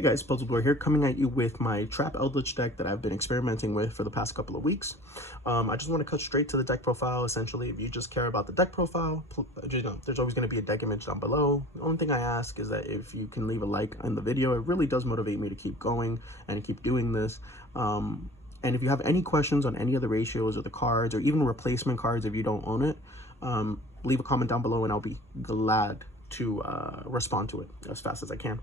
Hey guys, Puzzledore here, coming at you with my Trap Eldlich deck that I've been experimenting with for the past couple of weeks. I just want to cut straight to the deck profile. Essentially, if you just care about the deck profile, there's always going to be a deck image down below. The only thing I ask is that if you can leave a like on the video, it really does motivate me to keep going and keep doing this. And if you have any questions on any of the ratios or the cards, or even replacement cards if you don't own it, leave a comment down below and I'll be glad to respond to it as fast as I can.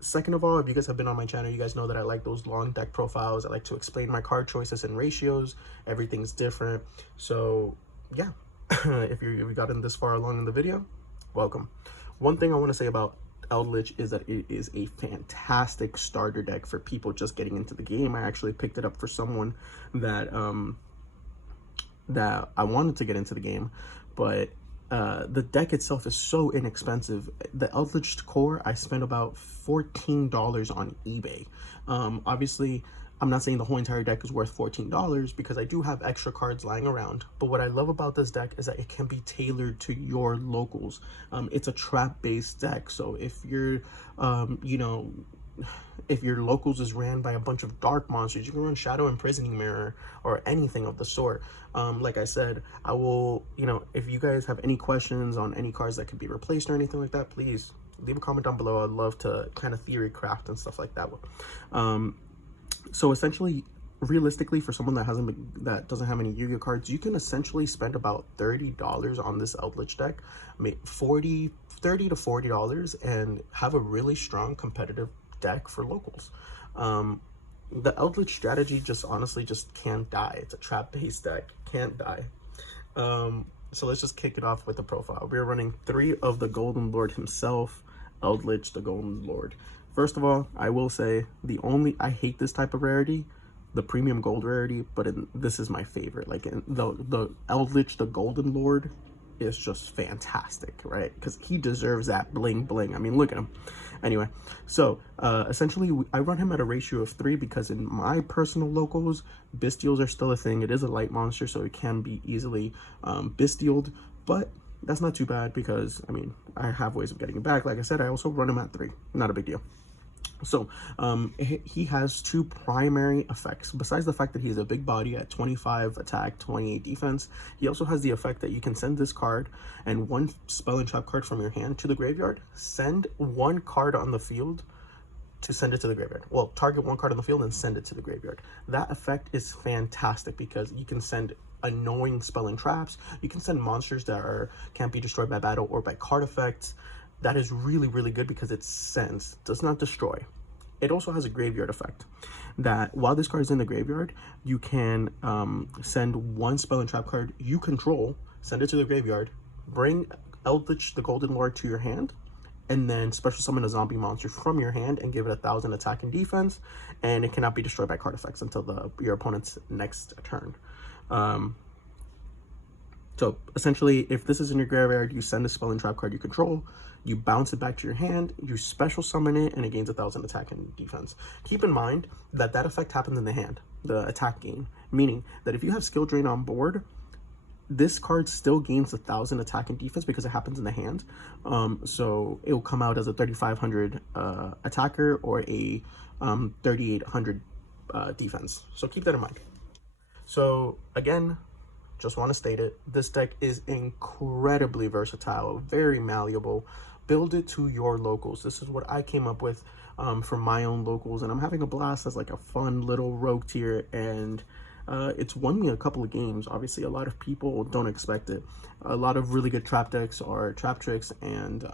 Second of all, if you guys have been on my channel, you guys know that I like those long deck profiles. I like to explain my card choices and ratios. Everything's different. So yeah, if you gotten this far along in the video, welcome. One thing I want to say about Eldlich is that it is a fantastic starter deck for people just getting into the game. I actually picked it up for someone that that I wanted to get into the game, but the deck itself is so inexpensive. The Eldlich core, I spent about $14 on eBay. Obviously, I'm not saying the whole entire deck is worth $14 because I do have extra cards lying around. But what I love about this deck is that it can be tailored to your locals. It's a trap-based deck, so if you're, if your locals is ran by a bunch of dark monsters, you can run Shadow Imprisoning Mirror or anything of the sort. Like I said, I will, if you guys have any questions on any cards that could be replaced or anything like that, please leave a comment down below. I'd love to kind of theory craft and stuff like that. So essentially, realistically, for someone that doesn't have any Yu-Gi-Oh cards, you can essentially spend about $30 on this Eldlich deck, $30 to $40, and have a really strong competitive deck for locals. The Eldlich strategy honestly just can't die. It's a trap based deck, can't die. So let's just kick it off with the profile. We're running 3 of the Golden Lord himself, Eldlich the Golden Lord. First of all, I will say I hate this type of rarity, the premium gold rarity, but this is my favorite. Like the Eldlich the Golden Lord is just fantastic, right? Because he deserves that bling bling. I mean, look at him. Anyway, so essentially I run him at a ratio of 3 because in my personal locals, Bystials are still a thing. It is a light monster, so it can be easily Bystialed, but that's not too bad because, I mean, I have ways of getting it back. Like I said, I also run him at 3. Not a big deal. So he has 2 primary effects. Besides the fact that he's a big body at 25 attack, 28 defense, he also has the effect that you can send this card and 1 spell and trap card from your hand to the graveyard. Send 1 card on the field to send it to the graveyard. Well, target 1 card on the field and send it to the graveyard. That effect is fantastic because you can send annoying spell and traps. You can send monsters that can't be destroyed by battle or by card effects. That is really, really good because it sends, does not destroy. It also has a graveyard effect that while this card is in the graveyard, you can send 1 spell and trap card you control, send it to the graveyard, bring Eldlich the Golden Lord to your hand, and then special summon a zombie monster from your hand and give it 1,000 attack and defense, and it cannot be destroyed by card effects until your opponent's next turn. So essentially, if this is in your graveyard, you send a spell and trap card you control, you bounce it back to your hand, you special summon it, and it gains 1,000 attack and defense. Keep in mind that that effect happens in the hand, the attack gain, meaning that if you have skill drain on board, this card still gains 1,000 attack and defense because it happens in the hand. So it will come out as a 3,500 attacker or a 3,800 defense. So keep that in mind. So again, just want to state it, this deck is incredibly versatile, very malleable. Build it to your locals. This is what I came up with for my own locals, and I'm having a blast as like a fun little rogue tier, and it's won me a couple of games. Obviously, a lot of people don't expect it. A lot of really good trap decks are Trap Tricks and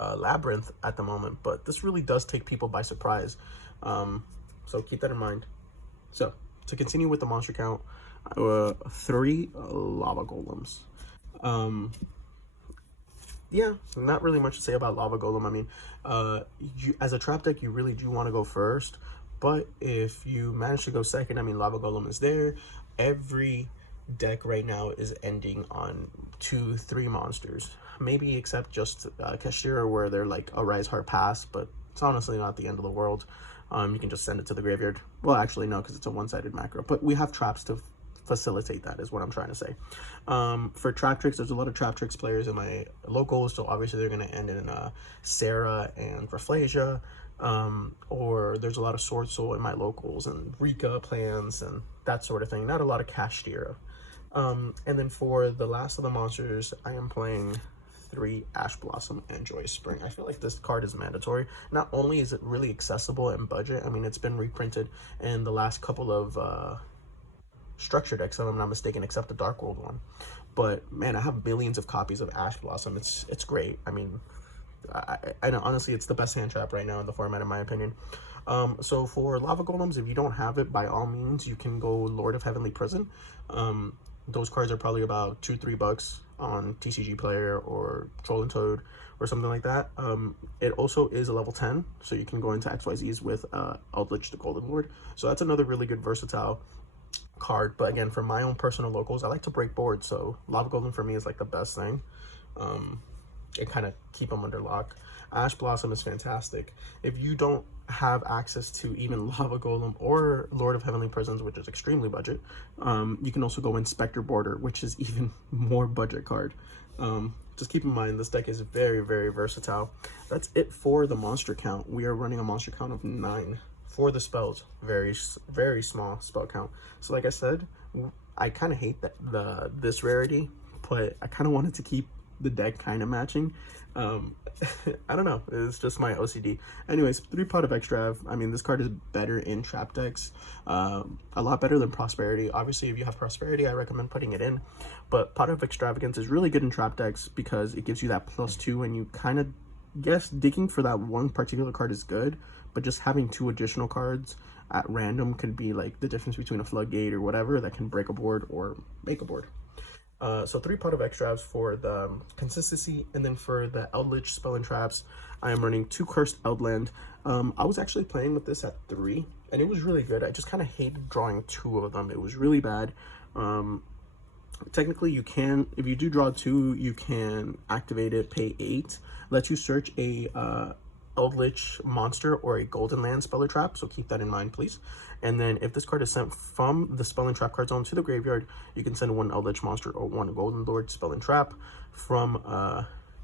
Labyrinth at the moment, but this really does take people by surprise. So keep that in mind. So to continue with the monster count, 3 lava golems. Yeah, not really much to say about lava golem. I mean, as a trap deck, you really do want to go first, but if you manage to go second, I mean, lava golem is there. Every deck right now is ending on 2-3 monsters, maybe except just Kashira, where they're like a rise hard pass, but it's honestly not the end of the world. You can just send it to the graveyard. Well, actually no, because it's a one-sided macro, but we have traps to facilitate that is what I'm trying to say. For trap tricks, there's a lot of trap tricks players in my locals, so obviously they're going to end in Sarah and Rafflesia, or there's a lot of Sword Soul in my locals and Rika plans and that sort of thing. Not a lot of Kashtira. And then for the last of the monsters, I am playing 3 Ash Blossom and Joyous Spring. I feel like this card is mandatory. Not only is it really accessible and budget, I mean, it's been reprinted in the last couple of structure decks, if I'm not mistaken, except the Dark World one. But man, I have millions of copies of Ash Blossom. It's great. I mean, I know, honestly, it's the best hand trap right now in the format, in my opinion. So for Lava Golems, if you don't have it, by all means, you can go Lord of Heavenly Prison. Those cards are probably about $2-3 on TCG Player or Troll and Toad or something like that. It also is a level 10, so you can go into XYZs with Eldlich the Golden Lord. So that's another really good versatile card. But again, for my own personal locals, I like to break boards, so Lava Golem for me is like the best thing. And kind of keep them under lock. Ash Blossom is fantastic. If you don't have access to even Lava Golem or Lord of Heavenly Prisons, which is extremely budget, you can also go Inspector Border, which is even more budget card. Just keep in mind, this deck is very, very versatile. That's it for the monster count. We are running a monster count of 9 for the spells. Very, very small spell count. So like I said, I kind of hate this rarity, but I kind of wanted to keep the deck kind of matching. I don't know, it's just my OCD. Anyways, 3 Pot of Extra. I mean, this card is better in trap decks, a lot better than Prosperity. Obviously, if you have Prosperity, I recommend putting it in, but Pot of Extravagance is really good in trap decks because it gives you that +2, and you kind of guess digging for that one particular card is good, but just having 2 additional cards at random could be like the difference between a floodgate or whatever that can break a board or make a board. So 3 Pot of Extras for the consistency, and then for the Eldlich spell and traps, I am running 2 Cursed Eldland. I was actually playing with this at 3, and it was really good. I just kind of hated drawing 2 of them. It was really bad. Technically, you can, if you do draw 2, you can activate it, pay 8, lets you search a Eldlich monster or a Golden Land spell or trap, so keep that in mind, please. And then if this card is sent from the spell and trap card zone to the graveyard, you can send 1 Eldlich monster or 1 Golden Lord spell and trap from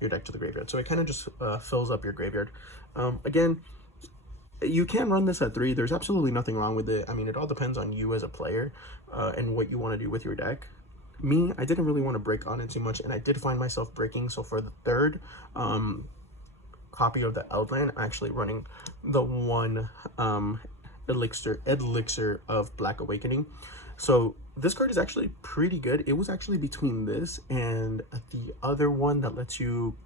your deck to the graveyard. So it kind of just fills up your graveyard. Again, you can run this at 3. There's absolutely nothing wrong with it. I mean, it all depends on you as a player and what you want to do with your deck. Me, I didn't really want to break on it too much, and I did find myself breaking. So for the 3rd copy of the Eldland, I'm actually running the 1 elixir of Black Awakening. So this card is actually pretty good. It was actually between this and the other one that lets you,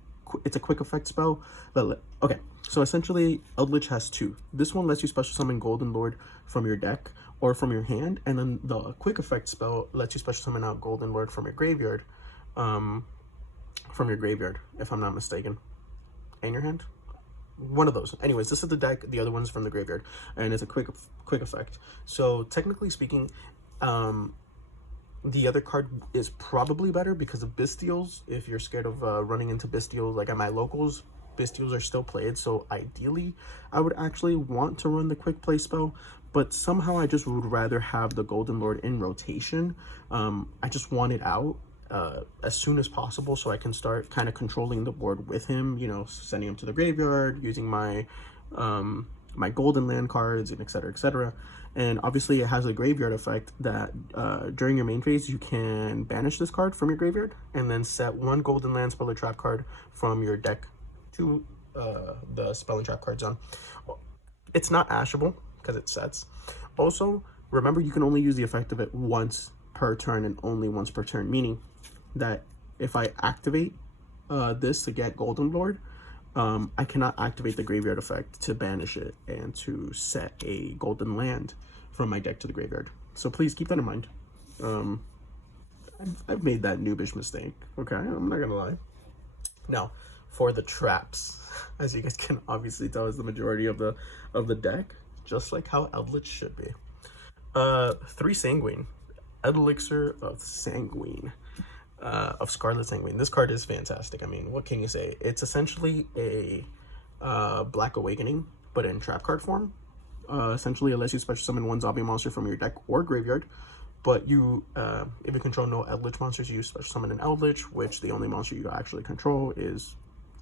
it's a quick effect spell. But okay, so essentially Eldlich has 2. This one lets you special summon Golden Lord from your deck or from your hand, and then the quick effect spell lets you special summon out Golden Lord from your graveyard, if I'm not mistaken. In your hand, one of those. Anyways, this is the deck, the other one's from the graveyard, and it's a quick effect. So technically speaking, the other card is probably better because of Bestials. If you're scared of running into Bestials, like at my locals, Bestials are still played, so ideally I would actually want to run the quick play spell, but somehow I just would rather have the Golden Lord in rotation. I just want it out as soon as possible so I can start kind of controlling the board with him, you know, sending him to the graveyard, using my my Golden Land cards, and etc, etc. And obviously it has a graveyard effect that during your main phase you can banish this card from your graveyard and then set 1 Golden Land spell or trap card from your deck to the spell and trap card zone. It's not ashable because it sets. Also, remember, you can only use the effect of it once per turn and only once per turn, meaning that if I activate this to get Golden Lord, I cannot activate the graveyard effect to banish it and to set a Golden Land from my deck to the graveyard. So please keep that in mind. I've made that noobish mistake, okay? I'm not gonna lie. Now, for the traps, as you guys can obviously tell, is the majority of the deck, just like how Eldlich should be. 3 Sanguine, Elixir of Sanguine, of Scarlet Sanguine. This card is fantastic. I mean, what can you say? It's essentially a Black Awakening, but in trap card form. Essentially, it lets you special summon 1 zombie monster from your deck or graveyard But you, if you control no Eldlich monsters, you special summon an Eldlich, which the only monster you actually control is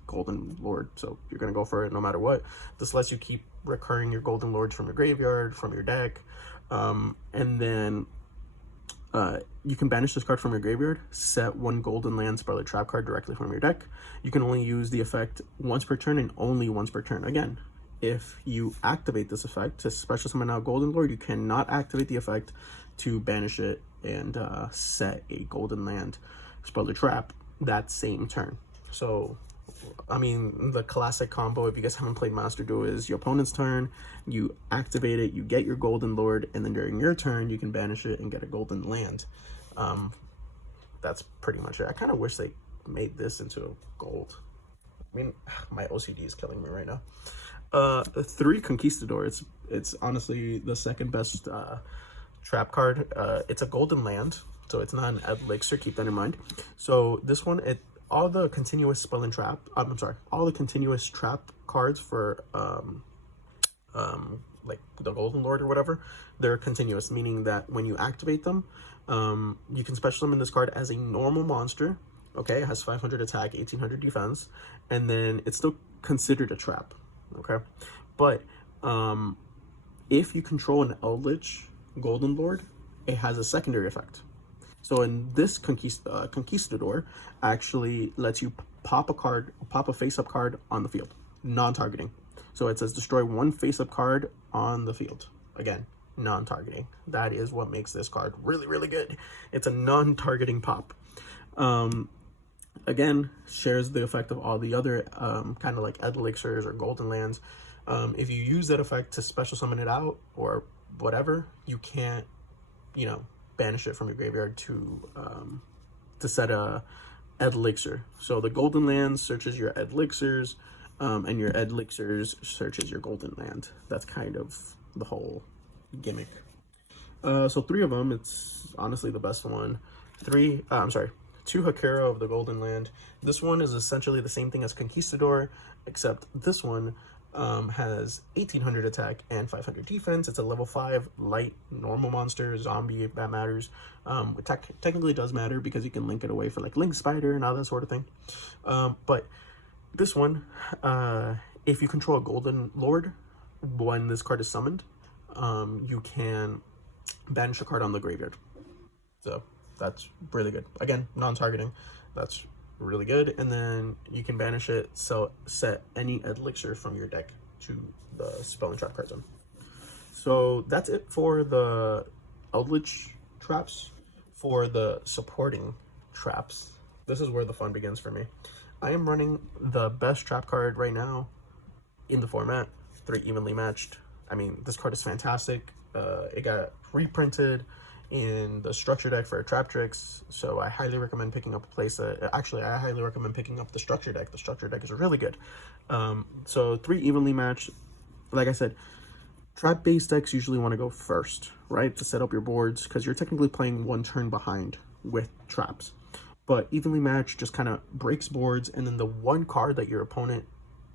Golden Lord. So you're gonna go for it no matter what. This lets you keep recurring your Golden Lords from your graveyard, from your deck, and then you can banish this card from your graveyard, set one Golden Land Scarlet Trap card directly from your deck. You can only use the effect once per turn and only once per turn. Again, if you activate this effect to special summon out Golden Lord, you cannot activate the effect to banish it and set a Golden Land Scarlet Trap that same turn. So, I mean, the classic combo, if you guys haven't played Master Duel, is your opponent's turn, you activate it, you get your Golden Lord, and then during your turn, you can banish it and get a Golden Land. That's pretty much it. I kind of wish they made this into a gold. I mean, my OCD is killing me right now. 3 Conquistador. It's honestly the second best trap card. It's a Golden Land, so it's not an Elixir, keep that in mind. So this one, all the continuous spell and trap, I'm sorry, all the continuous trap cards for like the Golden Lord or whatever, they're continuous, meaning that when you activate them, you can special summon this card as a normal monster. Okay, it has 500 attack, 1800 defense, and then it's still considered a trap. Okay, but if you control an Eldlich Golden Lord, it has a secondary effect. So in this Conquistador actually lets you pop a face-up card on the field, non-targeting. So it says destroy one face-up card on the field. Again, non-targeting. That is what makes this card really, really good. It's a non-targeting pop. Again, shares the effect of all the other kind of like Elixirs or Golden Lands. If you use that effect to special summon it out or whatever, you can't, you know, banish it from your graveyard to set a Elixir. So the Golden Land searches your Elixirs, and your Elixirs searches your Golden Land. That's kind of the whole gimmick. So 3 of them, it's honestly the best one. 2 Hakira of the Golden Land. This one is essentially the same thing as Conquistador, except this one has 1800 attack and 500 defense. It's a level 5 light normal monster, zombie, if that matters. It technically does matter because you can link it away for like Link Spider and all that sort of thing. But this one, if you control a Golden Lord, when this card is summoned, you can banish a card on the graveyard. So that's really good. Again, non-targeting. That's really good. And then you can banish it, so set any Elixir from your deck to the spell and trap cards on. So that's it for the Eldlich traps. For the supporting traps, this is where the fun begins for me. I am running the best trap card right now in the format, 3 evenly matched. I mean, this card is fantastic. It got reprinted in the structure deck for trap tricks, so I highly recommend picking up a playset. Actually, I highly recommend picking up the structure deck. The structure deck is really good. So 3 evenly matched. Like I said, trap based decks usually want to go first, right, to set up your boards, because you're technically playing 1 turn behind with traps. But evenly matched just kind of breaks boards, and then the 1 card that your opponent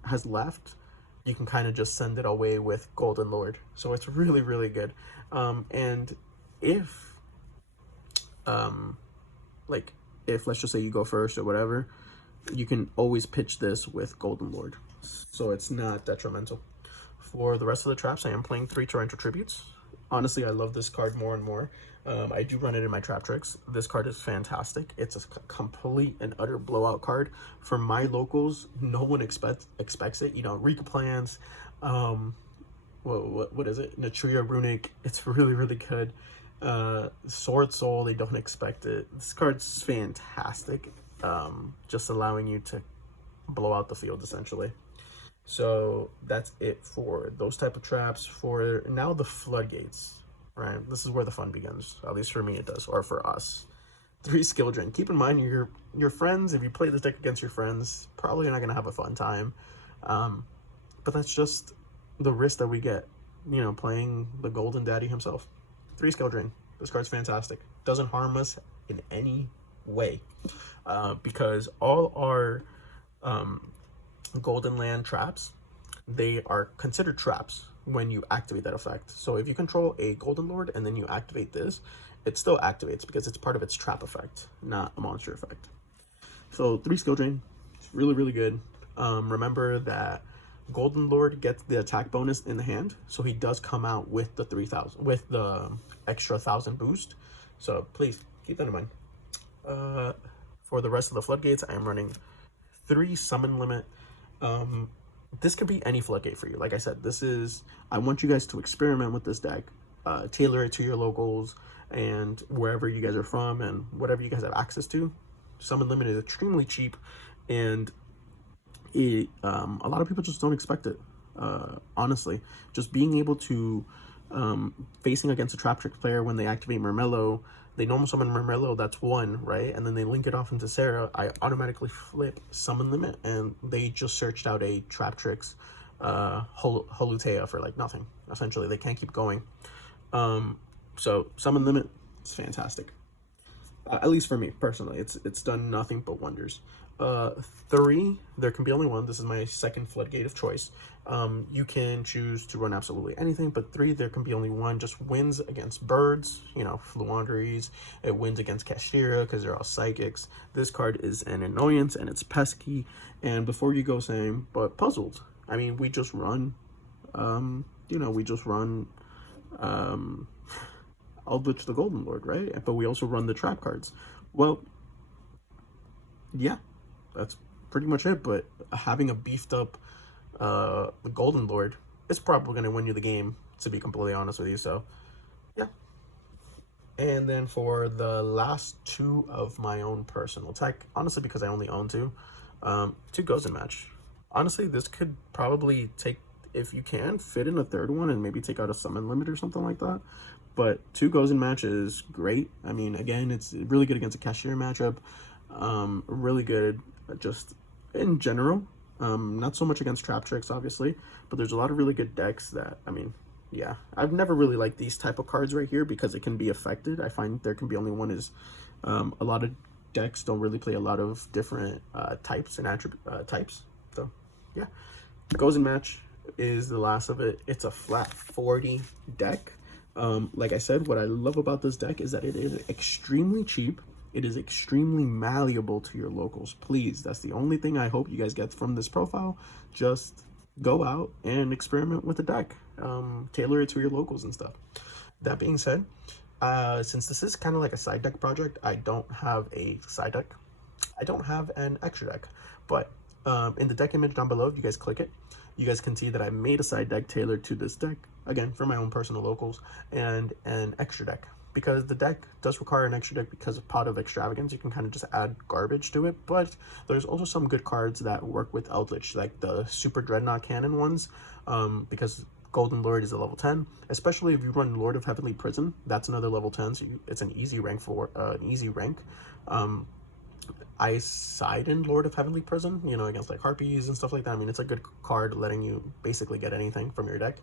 has left, you can kind of just send it away with Golden Lord. So it's really, really good. And if let's just say you go first or whatever, you can always pitch this with Golden Lord, so it's not detrimental. For the rest of the traps, I am playing 3 Torrential Tributes. Honestly, I love this card more and more. I do run it in my trap tricks. This card is fantastic. It's a complete and utter blowout card. For my locals, no one expects it. You know, Rika Plans, what is it? Natria Runic. It's really, really good. Sword Soul, they don't expect it. This card's fantastic. Just allowing you to blow out the field, essentially. So that's it for those type of traps. For now, the floodgates, right? This is where the fun begins. At least for me it does, or for us. 3 skill drain. Keep in mind, your friends, if you play this deck against your friends, probably not going to have a fun time. But that's just the risk that we get, you know, playing the Golden Daddy himself. 3 skill drain. This card's fantastic. Doesn't harm us in any way. Because all our Golden Land traps, they are considered traps when you activate that effect. So if you control a Golden Lord and then you activate this, it still activates because it's part of its trap effect, not a monster effect. So 3 skill drain, it's really, really good. Remember that Golden Lord gets the attack bonus in the hand, so he does come out with the 3,000, with the extra 1,000 boost. So please keep that in mind. For the rest of the floodgates, I am running 3 summon limit. This could be any floodgate for you. Like I said, I want you guys to experiment with this deck, tailor it to your locals and wherever you guys are from and whatever you guys have access to. Summon limit is extremely cheap, and a lot of people just don't expect it. Honestly, just being able to facing against a Trap Trick player when they activate Murmello, they normal summon Murmello, that's 1, right? And then they link it off into Sarah. I automatically flip summon limit, and they just searched out a Trap Tricks Holutea for like nothing. Essentially, they can't keep going. So summon limit is fantastic. At least for me personally, it's done nothing but wonders. 3, there can be only 1. This is my second floodgate of choice. You can choose to run absolutely anything, but 3, there can be only 1. Just wins against birds, you know, Fluanderies. It wins against Kashtira because they're all psychics. This card is an annoyance and it's pesky. And before you go saying, but puzzled, I mean, we just run, Eldlich the Golden Lord, right? But we also run the trap cards. Well, yeah, that's pretty much it. But having a beefed up the Golden Lord is probably going to win you the game, to be completely honest with you. So yeah. And then for the last 2 of my own personal tech, honestly, because I only own 2, 2 goes in match. Honestly, this could probably take, if you can fit in a 3rd one and maybe take out a summon limit or something like that. But 2 goes in match is great. I mean, again, it's really good against a cashier matchup. Really good just in general. Not so much against Trap Tricks, obviously, but there's a lot of really good decks that, I mean, yeah. I've never really liked these type of cards right here because it can be affected. I find there can be only one is a lot of decks don't really play a lot of different types and attribute types. So, yeah. Goes in match is the last of it. It's a flat 40 deck. Like I said, what I love about this deck is that it is extremely cheap. It is extremely malleable to your locals. Please, that's the only thing I hope you guys get from this profile. Just go out and experiment with the deck. Tailor it to your locals and stuff. That being said, since this is kind of like a side deck project, I don't have a side deck. I don't have an extra deck. But in the deck image down below, if you guys click it, you guys can see that I made a side deck tailored to this deck, again, for my own personal locals, and an extra deck. Because the deck does require an extra deck because of Pot of Extravagance, you can kind of just add garbage to it, but there's also some good cards that work with Eldlich, like the Super Dreadnought Cannon ones, because Golden Lord is a level 10, especially if you run Lord of Heavenly Prison, that's another level 10, so it's an easy rank for, I side in Lord of Heavenly Prison, you know, against like Harpies and stuff like that. I mean, it's a good card letting you basically get anything from your deck.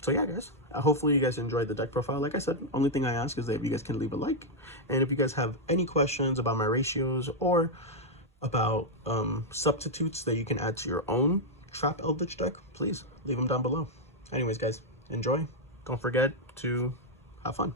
So yeah, guys, hopefully you guys enjoyed the deck profile. Like I said, only thing I ask is that if you guys can leave a like, and if you guys have any questions about my ratios or about substitutes that you can add to your own Trap Eldlich deck, please leave them down below. Anyways, guys, enjoy. Don't forget to have fun.